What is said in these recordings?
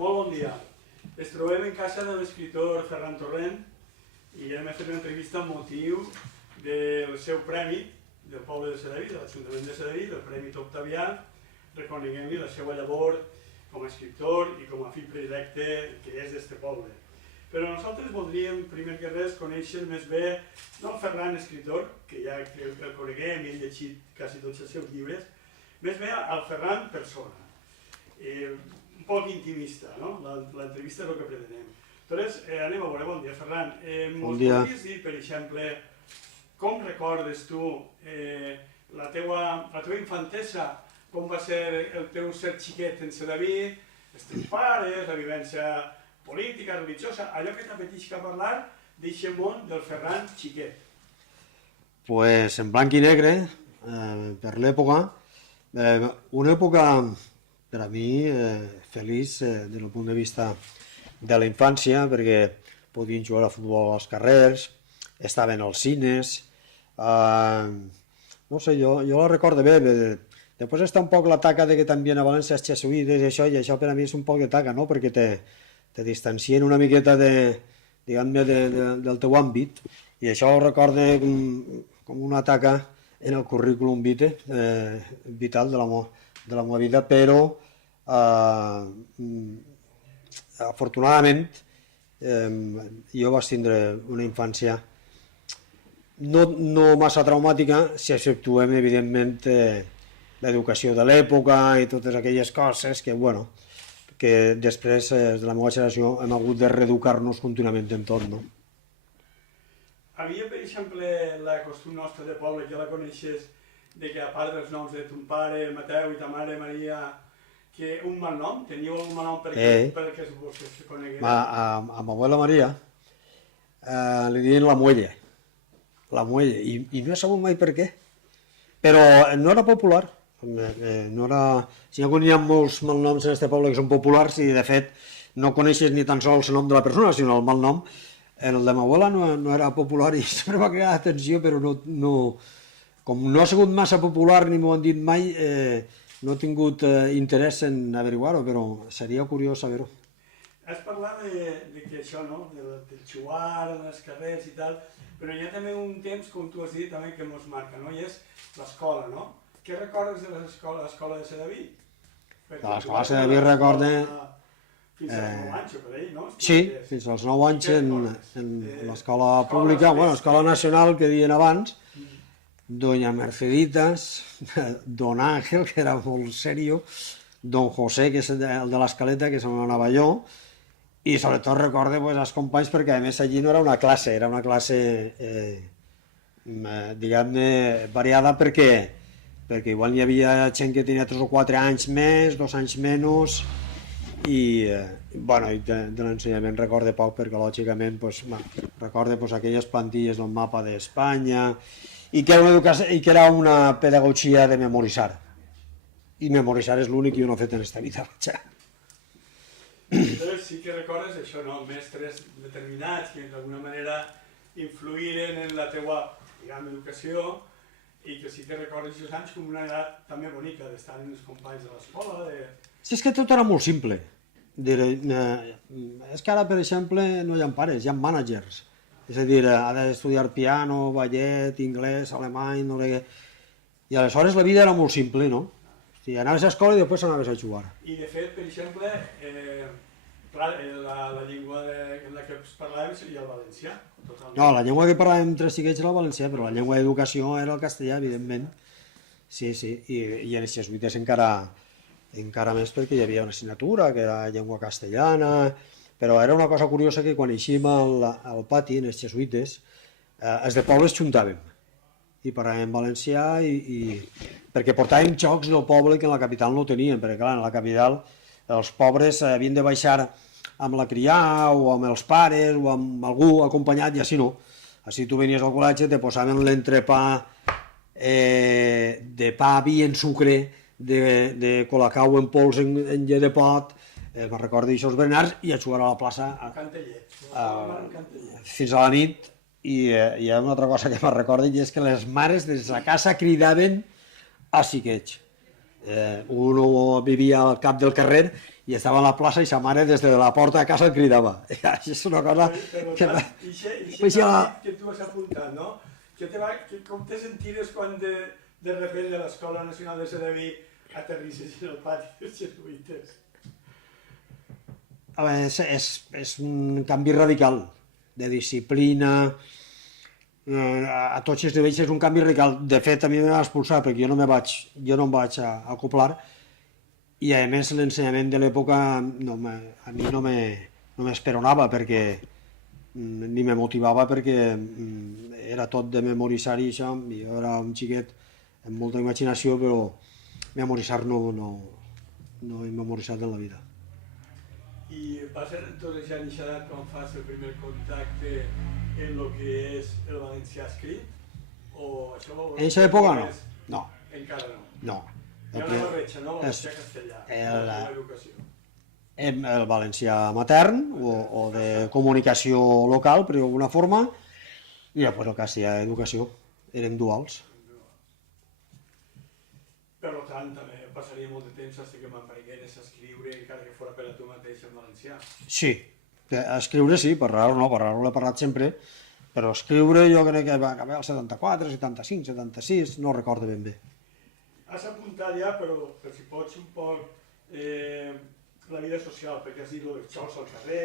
Molt bon dia. Ens trobem en casa de l'escriptor Ferran Torrent i hem fet una entrevista amb motiu del seu premi del poble de Sedaví, de l'Ajuntament de Sedaví, del Premi Octavià, reconeguent-li la seva llavor com a escriptor i com a fill predilecte que és d'este poble. Però nosaltres voldríem, primer que res, conèixer més bé, no el Ferran escriptor, que ja el coneguem i hem llegit quasi tots els seus llibres, més bé al Ferran persona. Un poc intimista, no? L'entrevista és el que pretenem. Doncs anem a veure, bon dia, Ferran. Bon dia. Podries dir, per exemple, com recordes tu la teua infantesa, com va ser el teu ser xiquet en Sedaví, els teus pares, la vivència política, religiosa, allò que t'apetisca parlar d'eixe món del Ferran xiquet? Pues en blanc i negre, per l'època, una època per a mi feliç des del punt de vista de la infància, perquè podien jugar a futbol als carrers, estaven als cines, no sé, jo la recordo bé. Després està un poc la taca de que també a València els jesuïtes i això per a mi és un poc de taca, no? Perquè te distancien una miqueta diguem-ne del teu àmbit, i això ho recorde com una taca en el currículum vital de la meva vida, però afortunadament jo vaig tindre una infància no massa traumàtica, si exceptuem evidentment l'educació de l'època i totes aquelles coses que, bueno, que després de la meva generació hem hagut de reeducar-nos contínuament en tot, no? Havia, per exemple, la costum nostra de poble, que ja la coneixes, de que a part dels noms de ton pare, Mateu, i ta mare, Maria, que un mal nom? Teníeu algun mal nom perquè se coneguera? A ma abuela Maria li diuen la Muelle, i no he sabut mai per què, però no era popular. Si no hi ha molts malnoms en aquest poble que són populars i de fet no coneixes ni tan sols el nom de la persona, sinó el malnom. El de ma abuela no era popular i sempre m'ha creat atenció, però com no ha sigut massa popular ni m'ho han dit mai, no he tingut interès en averiguar-ho, però seria curiós saber-ho. Has parlat de que això, no?, del xuar, dels carrers i tal, però hi ha també un temps, com tu has dit, també que ens marca, no?, i és l'escola, no? Què recordes de l'escola de Sedaví? L'escola de Sedaví recorda... Fins als 9 anys, per ell, no? Sí, fins als 9 anys en l'escola pública, bueno, l'escola nacional que deien abans, Doña Merceditas, Don Ángel, que era molt serio, Don José, que és el de l'Escaleta, que és on anava jo, i sobretot recorde els companys, perquè a més allí no era una classe, era una classe, diguem-ne, variada, perquè igual hi havia gent que tenia 3 o 4 anys més, 2 anys menys, i de l'ensenyament recorde poc, perquè lògicament recorde aquelles plantilles del mapa d'Espanya, i que era una pedagogia de memoritzar, i memoritzar és l'únic que jo no he fet en aquesta vida. Entonces sí que recordes això, no? Mestres determinats que d'alguna manera influïren en la teua, diguem, educació, i que sí que recordes aquests anys com una edat també bonica d'estar amb els companys de l'escola. Sí, és que tot era molt simple. És que ara, per exemple, no hi ha pares, hi ha mànagers. És a dir, ha d'estudiar piano, ballet, anglès, alemany, no sé què. I aleshores la vida era molt simple, no? Anaves a l'escola i després anaves a jugar. I de fet, per exemple, la llengua en la que parlàvem seria el valencià. No, la llengua que parlàvem entre xiquets era el valencià, però la llengua d'educació era el castellà, evidentment. Sí, i en els jesuïtes encara més, perquè hi havia una assignatura que era llengua castellana, però era una cosa curiosa que quan eixim al pati, en els jesuïtes, els de pobles juntàvem i parlàvem valencià, perquè portàvem jocs del poble que en la capital no tenien, perquè clar, en la capital els pobres havien de baixar amb la crià o amb els pares o amb algú acompanyat, i així no. Així tu venies al col·legi, te posaven l'entrepà de pa, vi en sucre, de colacau en pols en llet de pot, me'n recordo d'aixòs berenars, i a jugar a la plaça fins a la nit. I hi ha una altra cosa que me'n recordo, i és que les mares des de la casa cridaven a xiquets. Un vivia al cap del carrer i estava a la plaça i sa mare des de la porta de casa el cridava. Això és una cosa Per que... tant, i Pues ja- això que tu has apuntat, no? Com te sentires quan de repente de l'Escola Nacional de Sedaví aterrisses en el pati dels jesuïtes? A veure, és un canvi radical de disciplina, a tots els nivells és un canvi radical. De fet, a mi em va expulsar perquè jo no em vaig acoplar, i a més l'ensenyament de l'època a mi no m'esperonava, perquè ni me motivava, perquè era tot de memoritzar i això. Jo era un xiquet amb molta imaginació, però memoritzar no he memoritzat en la vida. I va ser entonces ja en aquesta edat quan fas el primer contacte en lo que és el valencià escrit? O això En aquesta època no. No. Encara no. No. Hi ha una barreja, no? Valencià castellà, l'educació. El valencià matern o de comunicació local, per d'alguna forma, i després el castellà d'educació. Eren duals. Per tant, també passaria molt de temps fins que m'aprengueres a escriure, encara que fora per a tu mateix en valencià. Sí, escriure sí, parlar no l'he parlat sempre, però escriure jo crec que va acabar el 74, 75, 76, no recordo ben bé. Has apuntat ja, però per si pots un poc la vida social, perquè has dit els xocs al carrer,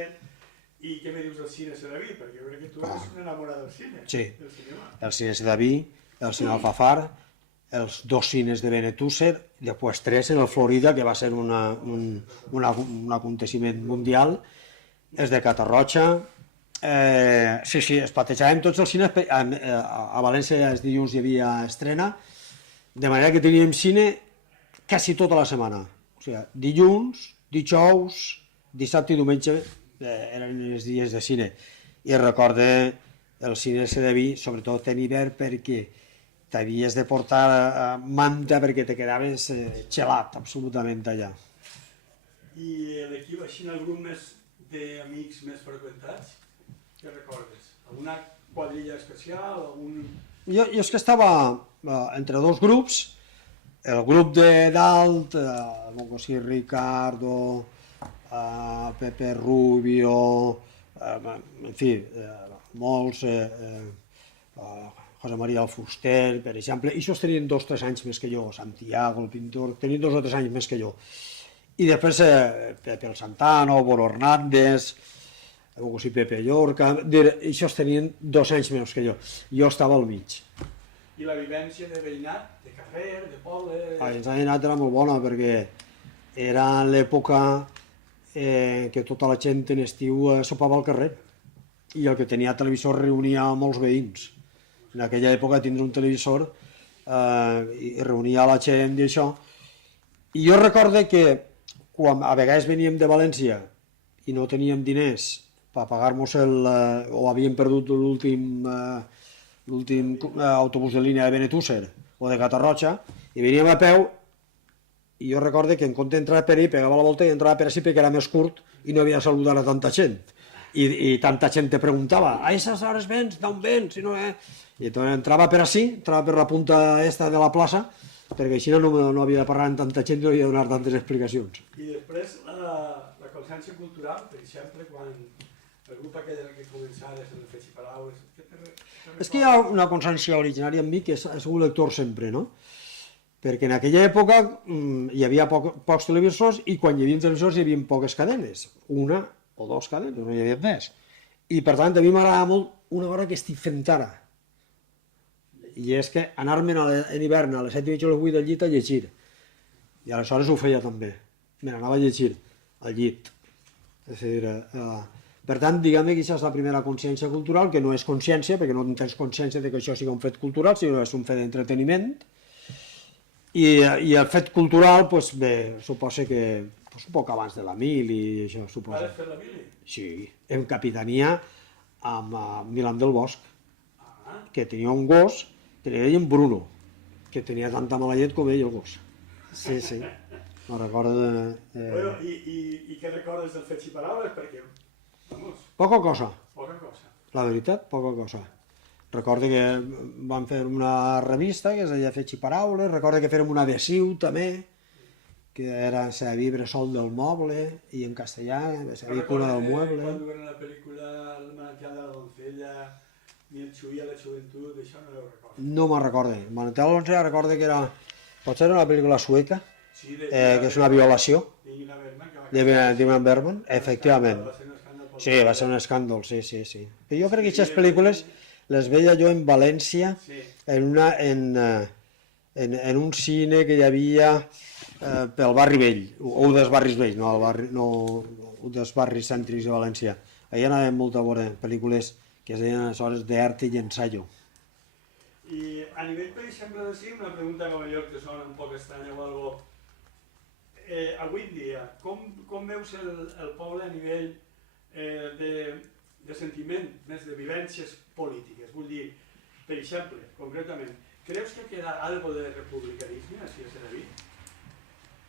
i què me dius del cine Sedaví? Perquè jo crec que tu eres un enamorat del cine, del cinema. El cine Sedaví, el cine Alfafar, els dos cines de Benetússer, després tres en el Florida, que va ser un aconteciment mundial, els de Catarroja. Sí, es platejàvem tots els cines. A València els dilluns hi havia estrena, de manera que teníem cine quasi tota la setmana. O sigui, dilluns, dijous, dissabte i diumenge eren els dies de cine. I recorde el cine Sedaví, sobretot en hivern, perquè t'havies de portar manta perquè te quedaves gelat absolutament allà. I l'equip, així, el grup d'amics més freqüentats, què recordes? Alguna quadrilla especial? Jo és que estava entre dos grups, el grup de dalt, Mongosí Ricardo, Pepe Rubio, en fi, molts, José María el Fuster, per exemple, i això tenien 2 o 3 anys més que jo, Santiago, el pintor, tenien 2 o 3 anys més que jo. I després Pepe el Santano, Boro Hernández, Pepe Llorca, això tenien 2 anys més que jo. Jo estava al mig. I la vivència de veïnat, de carrer, de poble... La vivència de veïnat era molt bona, perquè era l'època que tota la gent en estiu sopava al carrer, i el que tenia televisor reunia molts veïns. En aquella època tindre un televisor i reunia la gent i això. I jo recorde que quan a vegades veníem de València i no teníem diners per pagar-nos o havíem perdut l'últim autobús de línia de Benetússer o de Catarroja, i veníem a peu, i jo recorde que en compte d'entrar per ahí pegava la volta i entrava per així perquè era més curt i no havia de saludar a tanta gent. I tanta gent te preguntava, a aquestes hores vens, d'on vens? I entrava per així, entrava per la punta esta de la plaça, perquè així no havia de parlar amb tanta gent i no havia de donar tantes explicacions. I després la consciència cultural, per exemple, quan el grup aquell en què començaves, en el Fetxiparaules... És que hi ha una consciència originària en mi que he sigut lector sempre, no? Perquè en aquella època hi havia pocs televisors i quan hi havia televisors hi havia poques cadenes, una o 2 cadenes, no hi havia més. I per tant a mi m'agrada molt una cosa que estic fent ara, i és que anar-me'n en hivern a les 7:30 o les 8 al llit a llegir. I aleshores ho feia també, me n'anava a llegir al llit. És a dir, per tant, diguem-ne que aquesta és la primera consciència cultural, que no és consciència, perquè no tens consciència que això sigui un fet cultural, sinó que és un fet d'entreteniment. I el fet cultural, doncs bé, suposa que un poc abans de la mil i això, suposa. Vas fer la mili? Sí, en capitania amb Milan del Bosch, que tenia un gos que li deien Bruno, que tenia tanta mala llet com ell el gos. Sí, sí, no recordo... I què recordes del Fetxiparaules? Perquè, vamos... Poca cosa. Poca cosa. La veritat, poca cosa. Recordo que vam fer una revista que es deia Fetxiparaules, recordo que fèrem un adhesiu també, que era Sedaví Bressol del Moble, i en castellà Sedaví Cuna del Mueble. Quan duren la pel·lícula El manantial de la doncella, ni el Xuí a la joventut, això no ho recordo. No me'n recorde. El manantial de la doncella recordo que era... Potser era una pel·lícula sueca, Sí, que és una violació, d'Ingrid Bergman, que va d'Ingmar Bergman, efectivament. va ser un escàndol pel Sí, va ser un escàndol, sí, sí, sí. Però jo crec que aquestes pel·lícules les veia jo en València, Sí, en un cine que hi havia pel barri vell, o dels barris vells, no, dels barris cèntrics de València. Allà anàvem molt a veure pel·lícules que es deien aleshores d'arte i ensayo. i a nivell, per exemple, de sí, una pregunta que potser que sona un poc estranya o algo. Avui en dia, com veus el poble a nivell de sentiment, més de vivències polítiques? Vull dir, per exemple, concretament, creus que queda algo de republicanisme així a Sedaví?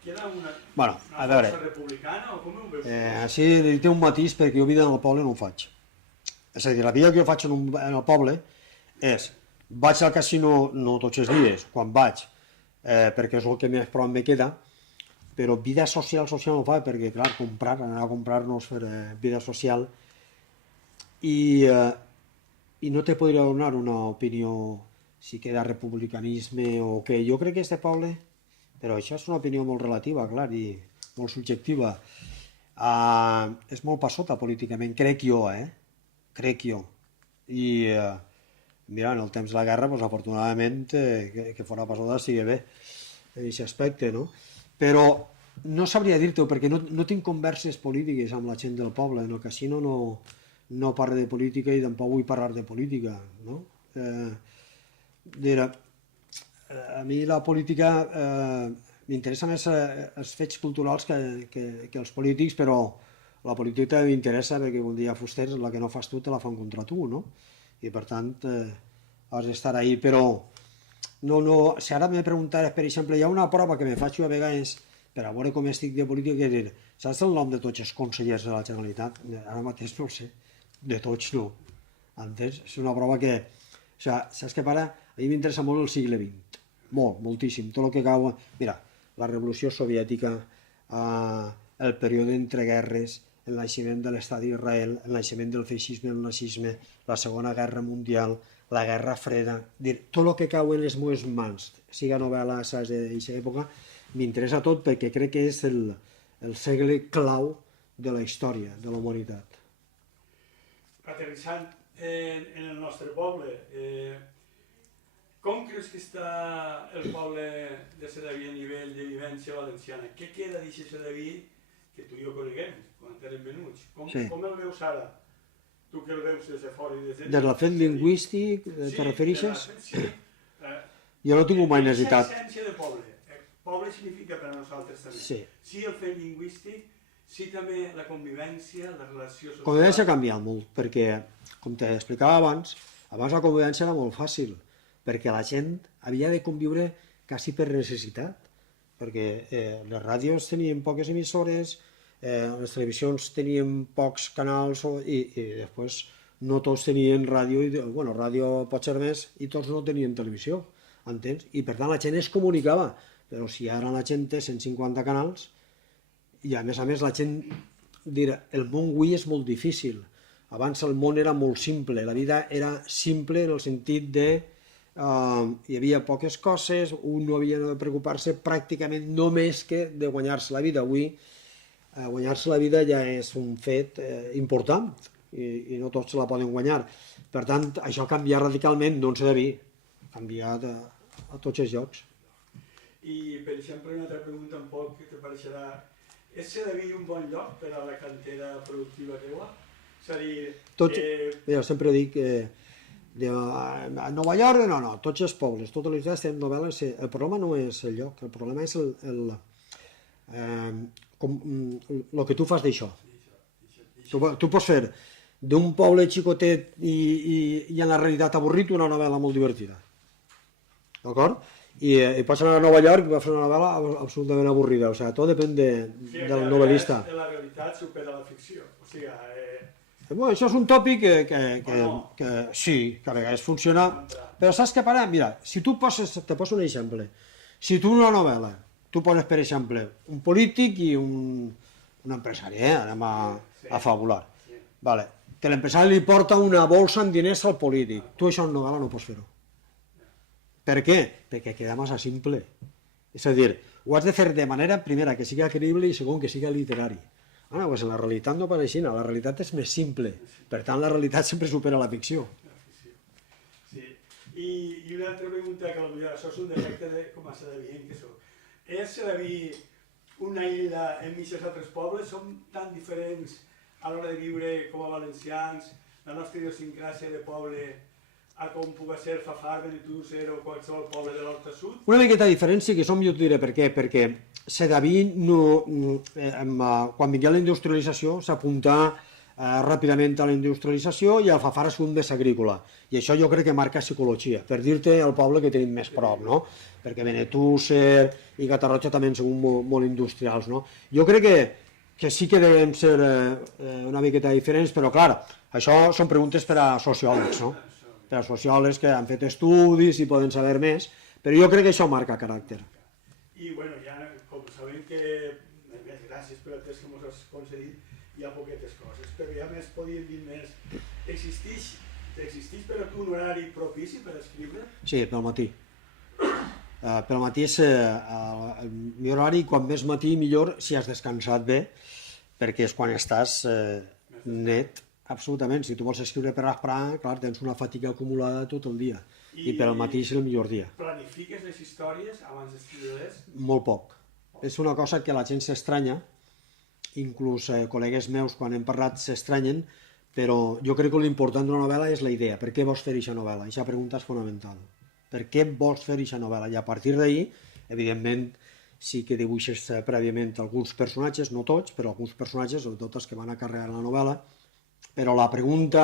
Queda una força republicana o com ho veus? Així té un matís perquè jo vida en el poble no ho faig. És a dir, la vida que jo faig en el poble és, vaig al casino no tots els dies, quan vaig, perquè és el que més prop me queda, però vida social no fa, perquè clar, anar a comprar no és fer vida social, i no te podria donar una opinió si queda republicanisme o què. Jo crec que este poble, però això és una opinió molt relativa, clar, i molt subjectiva, és molt passota políticament, crec jo, crec jo. I mira, en el temps de la guerra, doncs, afortunadament, que fora passada sigui bé, en aquest aspecte, no? Però no sabria dir-t'ho, perquè no tinc converses polítiques amb la gent del poble, en el casino no parlo de política i tampoc vull parlar de política, no? A mi la política m'interessa més els fets culturals que els polítics, però la política m'interessa perquè un dia fusters la que no fas tu te la fan contra tu, no? I per tant has d'estar ahí, però si ara me preguntares, per exemple, hi ha una prova que me faig jo a vegades per a veure com estic de política, que és dir, saps el nom de tots els consellers de la Generalitat? Ara mateix no ho sé, de tots no, entens? És una prova que, o sigui, saps què para? A mi m'interessa molt el segle XX, moltíssim, tot el que cau, mira, la revolució soviètica, el període entre guerres, el naixement de l'estat d'Israel, el naixement del feixisme, el nazisme, la Segona Guerra Mundial, la Guerra Freda, tot el que cau en les meves mans, siga novel·la, saps, d'aquesta època, m'interessa tot perquè crec que és el segle clau de la història de la humanitat. Aterrissant en el nostre poble, com creus que està el poble de Sedaví a nivell de vivència valenciana? Què queda d'aquest Sedaví que tu i jo coneguem quan érem menuts? Com el veus ara? Tu que el veus des de fora i des de... Des del fet lingüístic, te refereixes? Sí. Jo no tinc mai necessitat. Aquesta essència de poble. Poble significa per a nosaltres també. Sí el fet lingüístic, sí també la convivència, la relació social... La convivència ha canviat molt, perquè, com t'explicava abans la convivència era molt fàcil, perquè la gent havia de conviure quasi per necessitat, perquè les ràdios tenien poques emissores, les televisions tenien pocs canals i després no tots tenien ràdio, bueno, ràdio pot ser més, i tots no tenien televisió, entens? I per tant la gent es comunicava, però si ara la gent té 150 canals, i a més la gent dirà, el món avui és molt difícil. Abans el món era molt simple, la vida era simple en el sentit de hi havia poques coses, un no havia de preocupar-se pràcticament només que de guanyar-se la vida. Avui guanyar-se la vida ja és un fet important i no tots se la poden guanyar. Per tant, això ha canviat radicalment, no en Sedaví, ha canviat a tots els llocs. I, per exemple, una altra pregunta un poc que te pareixerà, és Sedaví un bon lloc per a la cantera productiva teua? És a dir... Jo sempre dic que a Nova York, no, tots els pobles, totes les ciutats tenen novel·les. El problema no és el lloc, el problema és el que tu fas d'això. Tu pots fer d'un poble xicotet i en la realitat avorrit una novel·la molt divertida. D'acord? I pots anar a Nova York i vas fer una novel·la absolutament avorrida. O sigui, tot depèn del novel·lista. La realitat supera la ficció. O sigui... Bueno, això és un tòpic que sí, que a vegades funciona, però saps què passa? Mira, si tu te poso un exemple, si tu una novel·la tu poses, per exemple, un polític i un empresari, anem a fabular. Vale. Que l'empresari li porta una bolsa amb diners al polític. Tu això en novel·la no pots fer-ho. Per què? Perquè queda massa simple. És a dir, ho has de fer de manera, primera, que siga creïble i segon, que siga literari. Ara, doncs en la realitat no passa així, la realitat és més simple. Per tant, la realitat sempre supera la ficció. Sí. I una altra pregunta, que potser això és un defecte de com a sedevient que sóc. És Sedaví una illa enmig dels altres pobles? Som tan diferents a l'hora de viure com a valencians, la nostra idiosincràsia de poble, a com pugui ser Fafar, Benetússer o qualsevol poble de l'Horta Sud? Una miqueta diferent sí que som, jo t'ho diré per què, perquè Sedaví, quan vingué la industrialització, s'apuntà ràpidament a la industrialització i el Fafar és un més agrícola. I això jo crec que marca psicologia, per dir-te el poble que tenim més prop, no? Perquè Benetússer i Catarroja també són molt industrials, no? Jo crec que sí que devem ser una miqueta diferents, però clar, això són preguntes per a sociòlegs, no? Per a sociòlegs que han fet estudis i poden saber més, però jo crec que això marca caràcter. I bueno, ja com sabem que, més gràcies per el temps que ens has concedit, hi ha poquetes coses, però ja més podíem dir més. Existeix per a tu un horari propici per escriure? Sí, pel matí. Pel matí és el millor horari, quan més matí millor si has descansat bé, perquè és quan estàs net, absolutament. Si tu vols escriure per l'esprà, clar, tens una fatiga acumulada tot el dia, i pel matí és el millor dia. Planifiques les històries abans d'escriure-les? Molt poc. És una cosa que la gent s'estranya, inclús col·legues meus quan hem parlat s'estranyen, però jo crec que l'important d'una novel·la és la idea. Per què vols fer aquesta novel·la? Aquesta pregunta és fonamental. Per què vols fer aquesta novel·la? I a partir d'ahir, evidentment, sí que dibuixes prèviament alguns personatges, no tots, però alguns personatges, sobretot els que van a carregar la novel·la, però la pregunta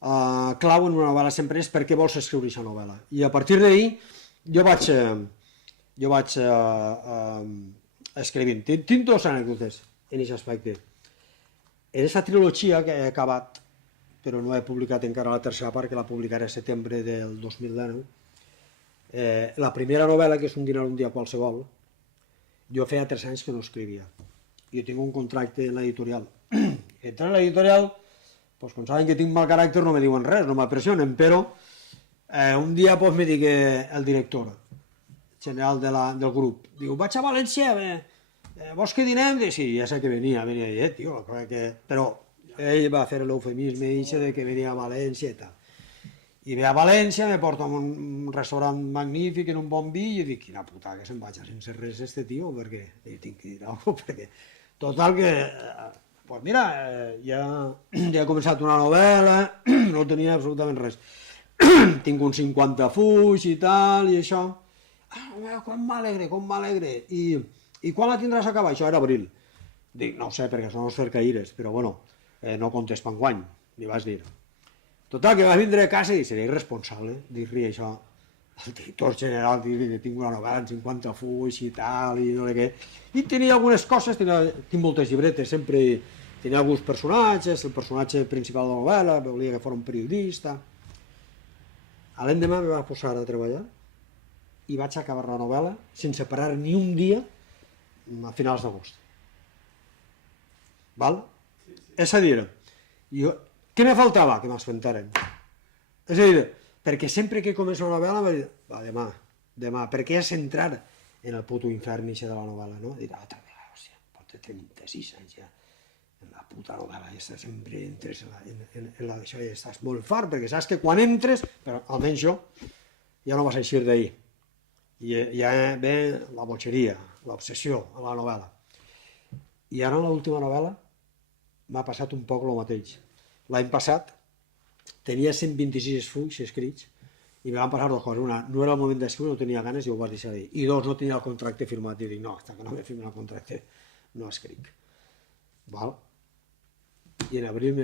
clau en una novel·la sempre és per què vols escriure aquesta novel·la. I a partir d'ahir jo vaig escrivint. Tinc dues anècdotes en aquest aspecte. En aquesta trilogia que he acabat, però no he publicat encara la tercera part, que la publicaré a setembre del 2019, la primera novel·la, que és Un dinar un dia qualsevol, jo feia 3 anys que no escrivia. Jo tinc un contracte en l'editorial. Entro en l'editorial, doncs, quan saben que tinc mal caràcter no me diuen res, no m'apressionen, però un dia doncs, me digui el director general del grup, diu, vaig a València, vols que dinem? Sí, ja sé que venia tio, però ell va fer l'eufemisme de que venia a València i tal. I ve a València, me porta a un restaurant magnífic, en un bon vi, i dic, quina puta, que se'n vaig sense res este tio, perquè tinc que dir alguna cosa, perquè total que, doncs mira, ja he començat una novel·la, no tenia absolutament res. Tinc uns 50 fulls i tal, i això. Com m'alegre. I quan la tindràs acabada? Això era abril. Dic, no ho sé, perquè són els cercaires, però bueno, no comptes per enguany, li vas dir. Total, que va vindre a casa i seré irresponsable, dir-li això al director general, dir-li que tinc una novel·la en 50 fulls i tal, i no sé què. I tenia algunes coses, tinc moltes llibretes, sempre tenia alguns personatges, el personatge principal de la novel·la, volia que fos un periodista. L'endemà me va posar a treballar i vaig acabar la novel·la sense parar ni un dia a finals d'agost. Val? És a dir, què me faltava? Que m'espentaren. És a dir, perquè sempre que comença una novel·la va dir, va, demà, perquè és entrar en el puto infern de la novel·la, no? Dir, altra vegada, hòstia, porta 36 anys ja en la puta novel·la, ja sempre entres en la d'això i estàs molt fart, perquè saps que quan entres, però almenys jo, ja no vas eixir d'ahir. I ja ve la botxeria, l'obsessió a la novel·la. I ara en l'última novel·la m'ha passat un poc el mateix. L'any passat tenia 126 fulls escrits i me van passar dues coses. Una, no era el moment d'escriure, no tenia ganes i ho vaig deixar dir. I dos, no tenia el contracte firmat. I dic, no, fins que no me firmin el contracte no escric. Val? I en abril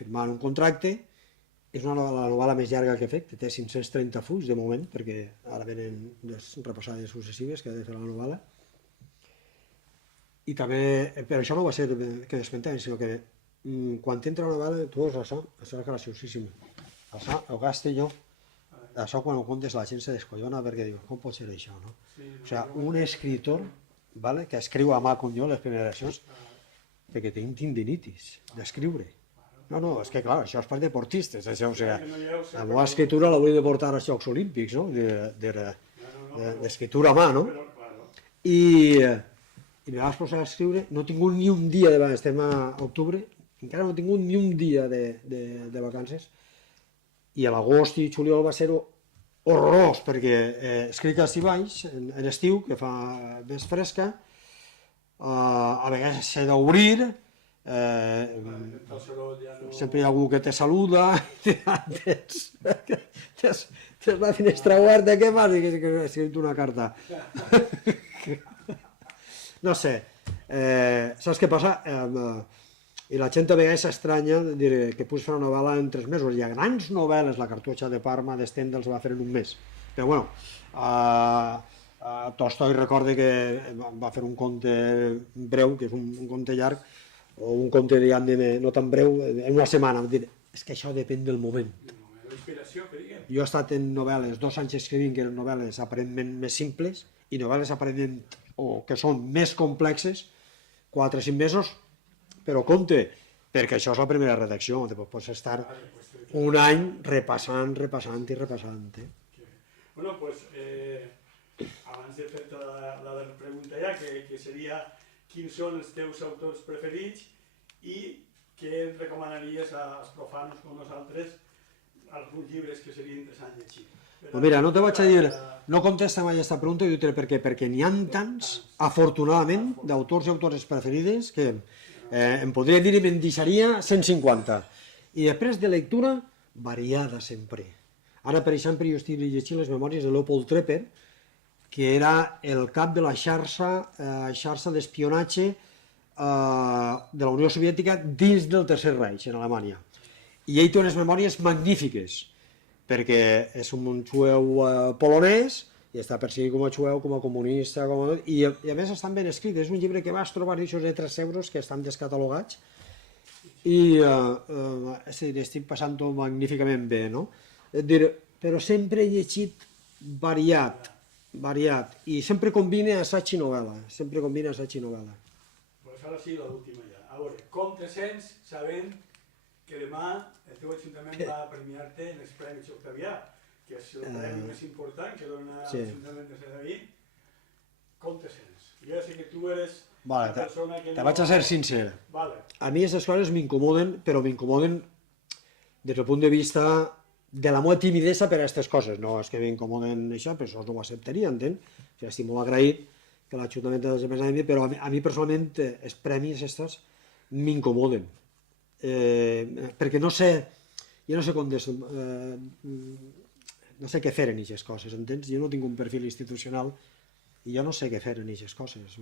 firmant un contracte. És la novel·la més llarga que he fet, que té 530 fulls de moment, perquè ara venen les repassades successives que ha de fer la novel·la. I també, per això no va ser que m'espentaven, sinó que quan t'entra la novel·la, tu veus això és graciosíssim. Això ho gaste jo això quan ho contes la gent se descollona perquè diu, com pot ser això, no? Sí, O sigui, un escritor, vale, que escriu a mà com jo les primeres versions, perquè tinc tendinitis d'escriure. No, és que clar, això és per deportistes, això, o sigui, la meva escritura la vull de portar als Jocs Olímpics, no? D'escriptura a mà, no? I me vas posar a escriure, no he tingut ni un dia de vacances, estem a octubre, encara no he tingut ni un dia de vacances, i a l'agost i juliol va ser horrorós, perquè escric a baix, en estiu, que fa més fresca, a vegades s'ha d'obrir, sempre hi ha algú que te saluda, tens la finestra oberta, què fas? Que he escrit una carta. No sé, saps què passa? I la gent a vegades s'estranya que puguis fer una novel·la en 3 mesos. Hi ha grans novel·les, La cartoixa de Parma, de Stendhal, se va fer en un mes. Però bueno, Tolstoi recorda que va fer un conte breu, que és un conte llarg, o un conte, no tan breu, en una setmana. És que això depèn del moment. Jo he estat en novel·les 2 anys escrivint, que eren novel·les aparentment més simples, i novel·les aparentment, o que són més complexes, 4 o 5 mesos, però compte, perquè això és la primera redacció, pots estar un any repassant. Bueno, pues, abans de fer-te la pregunta ja, que seria quins són els teus autors preferits i què recomanaries als profanos com nosaltres alguns llibres que seria interessant llegir. Pues mira, no te vaig a dir, no contesta mai aquesta pregunta i dir per què, perquè n'hi ha tants, afortunadament, d'autors i autores preferides que em podria dir i me'n deixaria 150. I després de lectura, variada sempre. Ara, per exemple, jo estic llegint les memòries de Leopold Trepper, que era el cap de la xarxa d'espionatge de la Unió Soviètica dins del Tercer Reich, en Alemanya. I ell té unes memòries magnífiques, perquè és un jueu polonès, i està perseguit com a jueu, com a comunista, i a més estan ben escrits. És un llibre que vas trobar d'aixòs de 3 euros, que estan descatalogats, i estic passant-ho magníficament bé, no? Però sempre he llegit variat, i sempre combina assaig i novel·la, Pues ara sí, l'última ja. A veure, com te sents sabent que demà el teu ajuntament va premiar-te en els Premis Octavià, que és el premi més important que dona l'Ajuntament de Sedaví? Com te sents? Jo ja sé que tu eres una persona que no... Te vaig a ser sincer. A mi aquestes coses m'incomoden, però m'incomoden des del punt de vista de la meva timidesa per a aquestes coses. No és que m'incomoden això, però això no ho acceptaria, entén? Estic molt agraït que l'Ajuntament de Sedaví, però a mi personalment els premis aquests m'incomoden. Perquè no sé, jo no sé com no sé què fer en aquestes coses, entens? Jo no tinc un perfil institucional i jo no sé què fer en aquestes coses.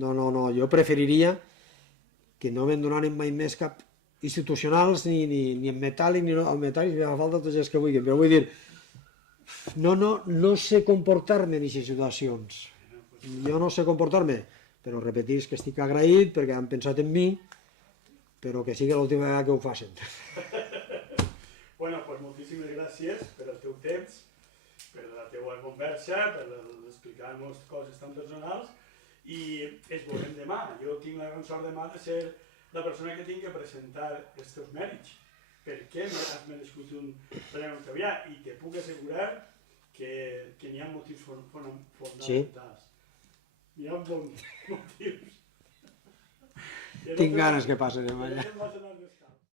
No, jo preferiria que no me'n donaren mai més cap institucionals ni en metàl·lic, ni al metàl·lic, si fa falta tots els que vulguin, però vull dir, no sé comportar-me en aquestes situacions. Jo no sé comportar-me, però repetís que estic agraït perquè han pensat en mi, però que sigui l'última vegada que ho facin. Bueno, doncs moltíssimes gràcies per el teu temps, per la teua conversa, per explicar-nos coses tan personals, i ens veurem demà. Jo tinc la gran sort demà de ser la persona que tinc que presentar els teus mèrits. Per què has merescut un Premi Octavià? I te puc assegurar que n'hi ha motius fonamentals. N'hi ha bons motius. Tinc ganes que passi demà.